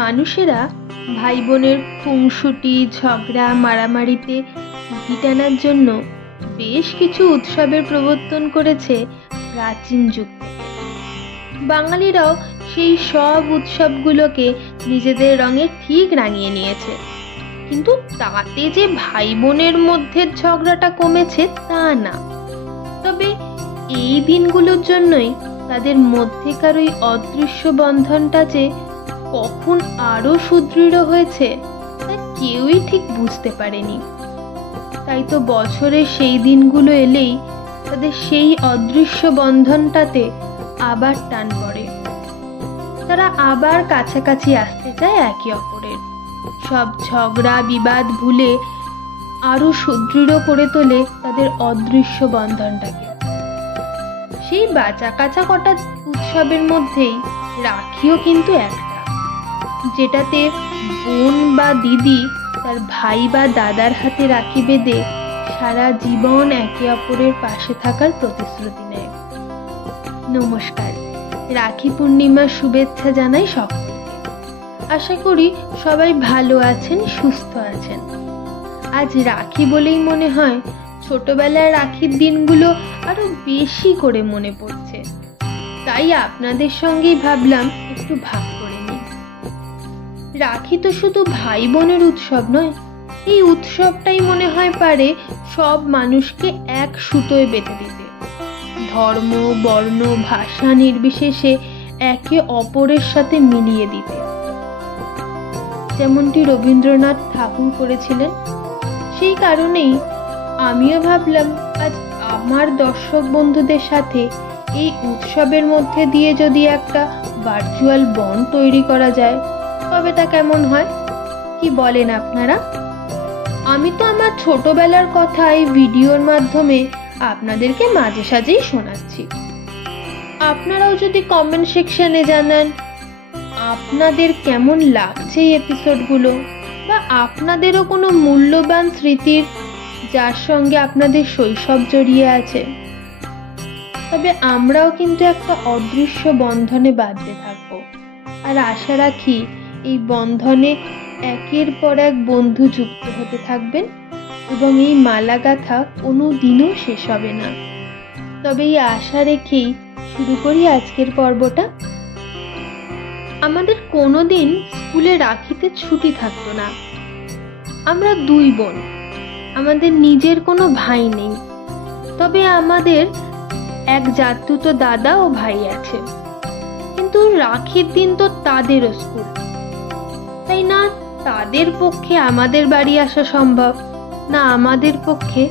মানুষেরা ভাই বোনের খুনসুটি ঝগড়া মারামারিতে ঘি টানার জন্য বেশ কিছু উৎসবের প্রবর্তন করেছে প্রাচীন যুগ থেকে। বাঙালিরাও সেই সব উৎসবগুলোকে নিজেদের রঙে ঠিক রাঙিয়ে নিয়েছে, কিন্তু তাতে যে ভাই বোনের মধ্যে ঝগড়াটা কমেছে তা না। তবে এই দিনগুলোর জন্যই তাদের মধ্যেকার ওই অদৃশ্য বন্ধনটা যে কখন আরো সুদৃঢ় হয়েছে তা কেউই ঠিক বুঝতে পারেনি। তাই তো বছরের সেই দিনগুলো এলেই তাদের সেই অদৃশ্য বন্ধনটাতে আবার টান পড়ে। তারা আবার কাছাকাছি আসতে চায় একে অপরের, সব ঝগড়া বিবাদ ভুলে আরো সুদৃঢ় করে তোলে তাদের অদৃশ্য বন্ধনটাকে। সেই বাঁচা কাঁচা কটা উৎসবের মধ্যেই রাখিও কিন্তু একটা, যেটাতে বোন বা দিদি তার ভাই বা দাদার হাতে রাখি বেঁধে সারা জীবন একে অপরের পাশে থাকার প্রতিশ্রুতি নেয়। নমস্কার, রাখি পূর্ণিমার শুভেচ্ছা জানাই সকলকে। আশা করি সবাই ভালো আছেন, সুস্থ আছেন। আজ রাখি বলেই মনে হয় ছোটবেলার রাখির দিনগুলো আরো বেশি করে মনে পড়ছে। তাই আপনাদের সঙ্গেই ভাবলাম একটু ভাগ করে নিই। রাখি তো শুধু ভাই বোনের উৎসব নয়, এই উৎসবটাই মনে হয় পারে সব মানুষকে এক সুতোয় বেঁধে দিতে, ধর্ম বর্ণ ভাষা নির্বিশেষে একে অপরের সাথে মিলিয়ে দিতে। যেমনটি রবীন্দ্রনাথ ঠাকুর করেছিলেন। সেই কারণেই আমিও ভাবলাম আজ আমার দর্শক বন্ধুদের সাথে এই উৎসবের মধ্যে দিয়ে যদি একটা ভার্চুয়াল বন্ড তৈরি করা যায় তবে তা কেমন হয়, কি বলেন আপনারা? আমি তো আমার ছোটবেলার কথা এই ভিডিওর মাধ্যমে আপনাদেরকে মাঝে সাঝেই শোনাচ্ছি। আপনারাও যদি কমেন্ট সেকশনে জানান আপনাদের কেমন লাগছে এই এপিসোডগুলো, বা আপনাদেরও কোনো মূল্যবান স্মৃতির যার সঙ্গে আপনাদের শৈশব জড়িয়ে আছে, তবে আমরাও কিন্তু একটা অদৃশ্য বন্ধনে বাঁধতে থাকবো। আর আশা রাখি এই বন্ধনে একের পর এক বন্ধু যুক্ত হতে থাকবেন এবং এই মালা গাঁথা কোনোদিনও শেষ হবে না। তবে এই আশা রেখেই শুরু করি আজকের পর্বটা। আমাদের কোনোদিন স্কুলে রাখিতে ছুটি থাকতো না। আমরা দুই বোন, আমাদের নিজের কোনো ভাই নেই, তবে আমাদের এক জাতুতো দাদা ও ভাই আছে। কিন্তু রাখির দিন তো তাদেরও স্কুল, তাই না তাদের পক্ষে আমাদের বাড়ি আসা সম্ভব, না আমাদের পক্ষে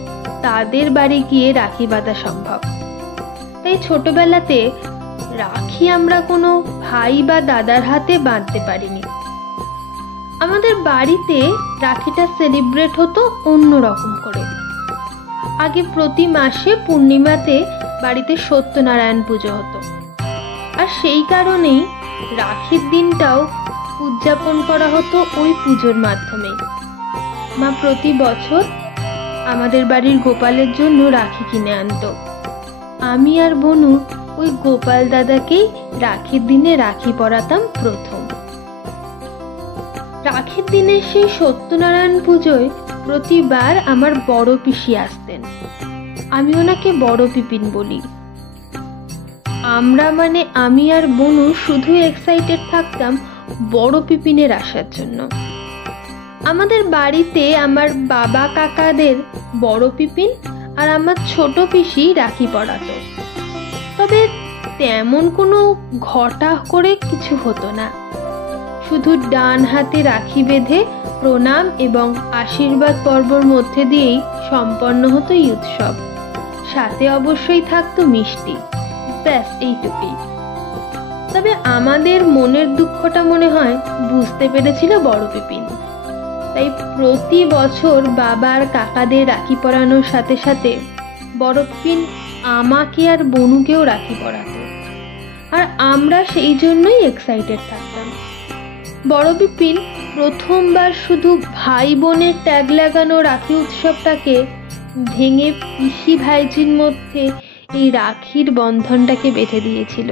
তাদের বাড়ি গিয়ে রাখি বাঁধা সম্ভব। তাই ছোটবেলাতে রাখি আমরা কোনো ভাই বা দাদার হাতে বাঁধতে পারিনি। আমাদের বাড়িতে রাখিটা সেলিব্রেট হতো অন্যরকম করে। আগে প্রতি মাসে পূর্ণিমাতে বাড়িতে সত্যনারায়ণ পুজো হতো, আর সেই কারণেই রাখির দিনটাও উদযাপন করা হতো ওই পুজোর মাধ্যমে। মা প্রতি বছর আমাদের বাড়ির গোপালের জন্য রাখি কিনে আনতো। আমি আর বনু ওই গোপাল দাদাকেই রাখির দিনে রাখি পরাতাম প্রথম। রাখির দিনে সেই সত্যনারায়ণ পুজোয় প্রতিবার আমার বড় পিসি আসতেন। আমি ওনাকে বড় পিপিন বলি। আমরা মানে আমি আর বনু শুধু এক্সাইটেড থাকতাম বড় পিপিনের আসার জন্য। আমাদের বাড়িতে আমার বাবা কাকাদের বড় পিপিন আর আমার ছোট পিসি রাখি পরাতো। তবে তেমন কোনো ঘটা করে কিছু হতো না, শুধু ডান হাতে রাখি বেঁধে প্রণাম এবং আশীর্বাদ পর্বর মধ্যে দিয়েই সম্পন্ন হতো এই উৎসব। সাথে অবশ্যই থাকতো মিষ্টি, ব্যাস এইটুকুই। তবে আমাদের মনের দুঃখটা মনে হয় বুঝতে পেরেছিল বড় পিপিন। তাই প্রতি বছর বাবা আর কাকাদের রাখি পরানোর সাথে সাথে বড় পিপিন আমাকে আর বনুকেও রাখি পরাতো, আর আমরা সেই জন্যই এক্সাইটেড থাকতাম। বড় পিপিন প্রথমবার শুধু ভাই বোনের ট্যাগ লাগানো রাখি উৎসবটাকে ভেঙে পিসি ভাইজির মধ্যে এই রাখির বন্ধনটাকে বেঁধে দিয়েছিল।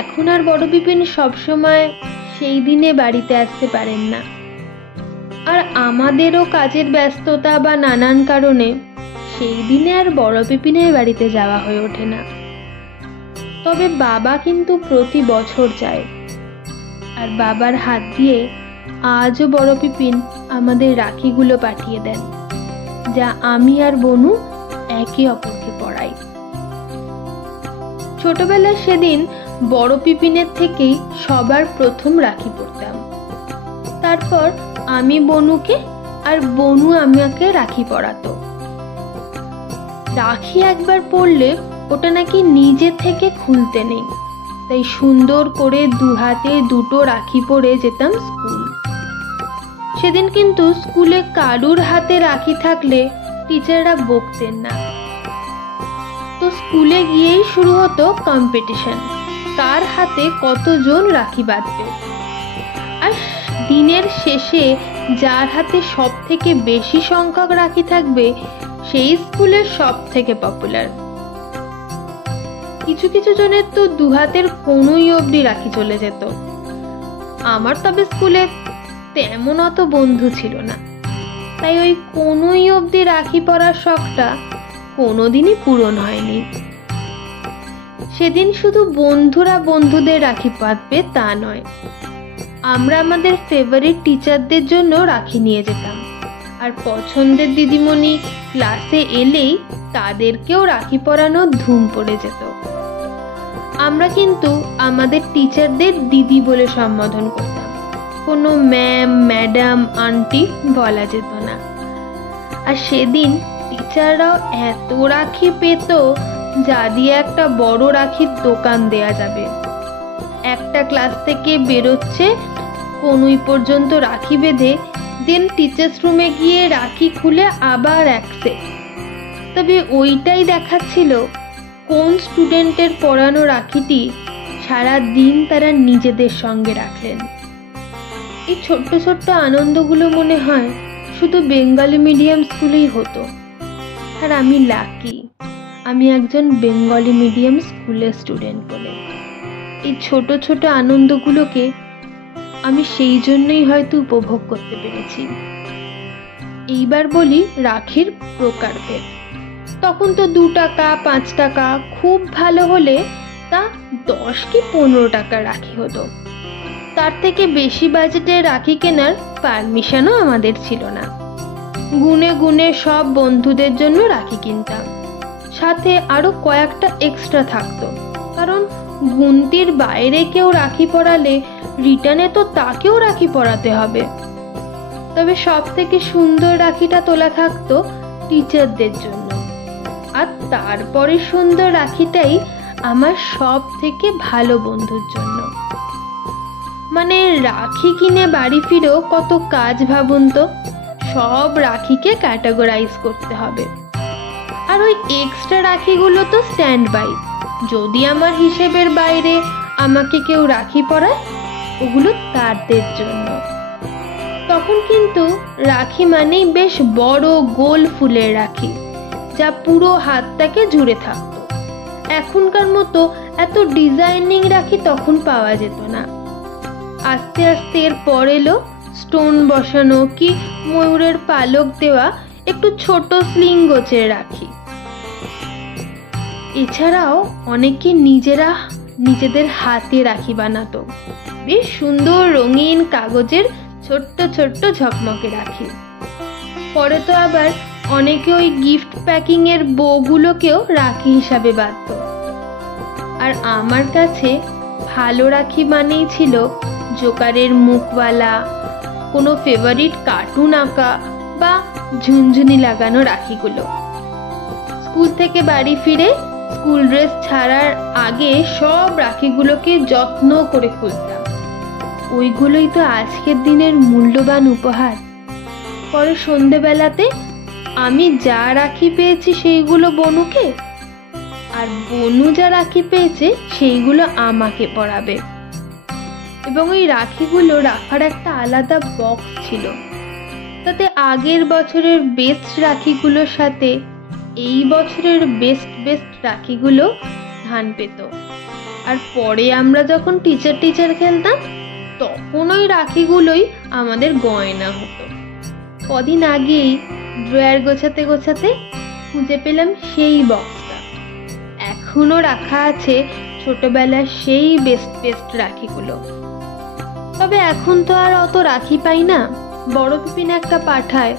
এখন আর বড় পিপিন সবসময় সেই দিনে বাড়িতে আসতে পারেন না। আর আমাদেরও কাজের ব্যস্ততা বা নানান কারণে সেই দিনে আর বড় পিপিনের বাড়িতে যাওয়া হয়ে ওঠে না। তবে বাবা কিন্তু প্রতি বছর যায়, আর বাবার হাত দিয়ে আজও বড় পিপিন আমাদের রাখিগুলো পাঠিয়ে দেন, যা আমি আর বনু একে অপরকে পড়াই। ছোটবেলায় সেদিন বড় পিপিনের থেকেই সবার প্রথম রাখি পরতাম। তারপর আমি বনুকে, আর বনু আমাকে রাখি পরাতো। রাখি একবার পরলে ওটা নাকি নিজে থেকে খুলতে নেই, তাই সুন্দর করে দু হাতে দুটো রাখি পরে যেতাম স্কুল। সেদিন কিন্তু স্কুলে কারুর হাতে রাখি থাকলে টিচাররা বকতেন না। তো স্কুলে গিয়েই শুরু হতো কম্পিটিশন, কার হাতে কতজন রাখি বাঁধবে। আর দিনের শেষে যার হাতে সব থেকে বেশি সংখ্যক রাখি থাকবে সেই স্কুলের সব থেকে পপুলার। কিছু কিছু জনের তো দু হাতের কোনোই অবধি রাখি চলে যেত। আমার তবে স্কুলে তেমন অত বন্ধু ছিল না, তাই ওই কোনোই অবধি রাখি পরার শখটা কোনোদিনই পূরণ হয়নি। সেদিন শুধু বন্ধুরা বন্ধুদের রাখি বাঁধবে তা নয়, আমরা আমাদের ফেভারিট টিচারদের জন্য রাখি নিয়ে যেতাম। আর পছন্দের দিদিমণি ক্লাসে এলেই তাদেরকেও রাখি পরানোর ধুম পড়ে যেত। আমরা কিন্তু আমাদের টিচারদের দিদি বলে সম্বোধন করতাম, কোনো ম্যাম, ম্যাডাম, আন্টি বলা যেত না। আর সেদিন টিচাররাও এত রাখি পেত যা দিয়ে একটা বড় রাখির দোকান দেয়া যাবে। একটা ক্লাস থেকে বেরোচ্ছে, কোনুই পর্যন্ত রাখি বেঁধে দেন টিচার্স রুমে গিয়ে রাখি খুলে আবার এক সেট। তবে ওইটাই দেখাচ্ছিল কোন স্টুডেন্টের পরানো রাখিটি সারা দিন তারা নিজেদের সঙ্গে রাখলেন। এই ছোট্ট ছোট্ট আনন্দগুলো মনে হয় শুধু বেঙ্গলি মিডিয়াম স্কুলেই হতো। আর আমি লাকি, আমি একজন বেঙ্গলি মিডিয়াম স্কুলের স্টুডেন্ট বলে। এই ছোট ছোট আনন্দগুলোকে আমি সেই জন্যই হয়তো উপভোগ করতে পেরেছি। এইবার বলি রাখির প্রকারভেদ। তখন তো 2 টাকা, 5 টাকা, খুব ভালো হলে তা 10 কি 15 টাকা রাখি হতো। তার থেকে বেশি বাজেটে রাখি কেনার পারমিশনও আমাদের ছিল না। গুনে গুনে সব বন্ধুদের জন্য রাখি কিনতাম, সাথে আরো কয়েকটা এক্সট্রা থাকতো, কারণ গুনতির বাইরে কেউ রাখি পরালে রিটার্নে তো তাকেও রাখি পরাতে হবে। তবে সব থেকে সুন্দর রাখিটা তোলা থাকতো টিচারদের জন্য, আর তারপরে সুন্দর রাখিটাই আমার সব থেকে ভালো বন্ধুর জন্য। মানে রাখি কিনে বাড়ি ফিরেও কত কাজ ভাবুন তো, সব রাখিকে ক্যাটাগরাইজ করতে হবে। আর ওই এক্সট্রা রাখিগুলো তো স্ট্যান্ড বাই, যদি আমার হিসেবের বাইরে আমাকে কেউ রাখি পরায় ওগুলো তাদের জন্য। তখন কিন্তু রাখি মানেই বেশ বড় গোল ফুলের রাখি, যা পুরো হাতটাকে জুড়ে থাকতো। এখনকার মতো এত ডিজাইনিং রাখি তখন পাওয়া যেত না। আস্তে আস্তে এরপর এলো স্টোন বসানো কি ময়ূরের পালক দেওয়া একটু ছোট স্লিং গোছের রাখি। এছাড়াও অনেকে নিজেদের হাতে রাখি বানাতো, বেশ সুন্দর রঙিন কাগজের ছোট্ট ছোট্ট ঝকমকে রাখি। পরে তো আবার অনেকে ওই গিফট প্যাকিং এর বউগুলোকেও রাখি হিসাবে বাঁধত। আর আমার কাছে ভালো রাখি মানেই ছিল জোকারের মুখওয়ালা, কোনো ফেভারিট কার্টুন আঁকা বা ঝুনঝুনি লাগানো রাখিগুলো। স্কুল থেকে বাড়ি ফিরে স্কুল ড্রেস ছাড়ার আগে সব রাখিগুলোকে যত্ন করে খুলতাম। ওইগুলোই তো আজকের দিনের মূল্যবান উপহার। পরে সন্ধেবেলাতে আমি যা রাখি পেয়েছি সেইগুলো বনুকে, আর বনু যা রাখি পেয়েছে সেইগুলো আমাকে পরাবে। এবং ওই রাখিগুলো রাখার একটা আলাদা বক্স ছিল, তাতে আগের বছরের বেস্ট রাখিগুলোর সাথে এই বছরের বেস্ট রাখিগুলো স্থান পেত। আর পরে আমরা যখন টিচার খেলতাম তখন ওই রাখিগুলোই আমাদের গয়না হতো। কদিন আগেই ড্রয়ার গোছাতে গোছাতে খুঁজে পেলাম সেই বক্সটা। এখনো রাখা আছে ছোটবেলার সেই বেস্ট বেস্ট রাখিগুলো। তবে এখন তো আর অত রাখি পাই না। বড় পিপিন একটা পাঠায়,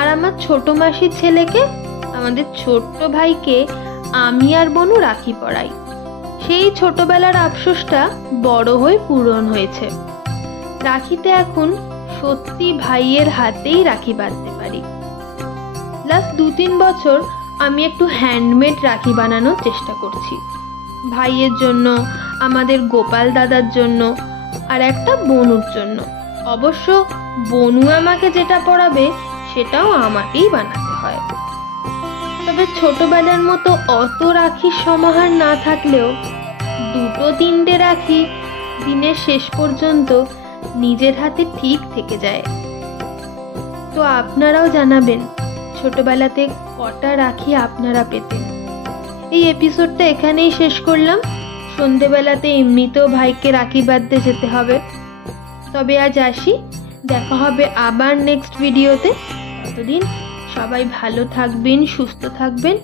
আর আমার ছোট মাসির ছেলেকে, আমাদের ছোট্ট ভাইকে আমি আর বনু রাখি পরাই। সেই ছোটবেলার আফসোসটা বড় হয়ে পূরণ হয়েছে। রাখিতে এখন সত্যি ভাইয়ের হাতেই রাখি বাঁধতে পারি। লাস্ট 2-3 বছর আমি একটু হ্যান্ডমেড রাখি বানানোর চেষ্টা করছি। ভাইয়ের জন্য, আমাদের গোপাল দাদার জন্য, আর একটা বনুর জন্য। অবশ্য বনু আমাকে যেটা পরাবে সেটাও আমাকেই বানাতে হয়। তবে ছোটবেলার মতো অত রাখির সমাহার না থাকলেও 2-3টে রাখি দিনের শেষ পর্যন্ত নিজের হাতে ঠিক থেকে যায়। তো আপনারাও জানাবেন ছোটবেলাতে কটা রাখি আপনারা পেতেন। এই এপিসোডটা এখানেই শেষ করলাম। সন্ধেবেলাতে এমনিতেও ভাইকে রাখি বাঁধতে যেতে হবে। তবে আজ আসি, দেখা হবে আবার নেক্সট ভিডিওতে। ততদিন সবাই ভালো থাকবেন, সুস্থ থাকবেন।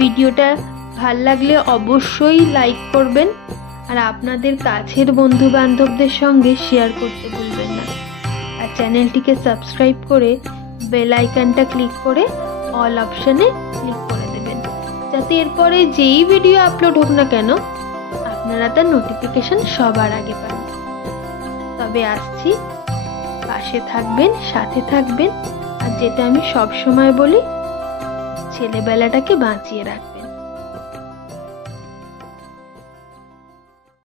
ভিডিওটা ভাল লাগলে অবশ্যই লাইক করবেন, আর আপনাদের কাছের বন্ধু বান্ধবদের সঙ্গে শেয়ার করতে ভুলবেন না। আর চ্যানেলটিকে সাবস্ক্রাইব করে বেল আইকনটা ক্লিক করে অল অপশানে ক্লিক করে দেবেন, যাতে এরপরে যেই ভিডিও আপলোড হোক না কেন আপনারা তার নোটিফিকেশন সবার আগে পান। তবে আসছি, পাশে থাকবেন, সাথে থাকবেন, আর যেটা আমি সব সময় বলি, ছেলেবেলাটাকে বাঁচিয়ে রাখবেন।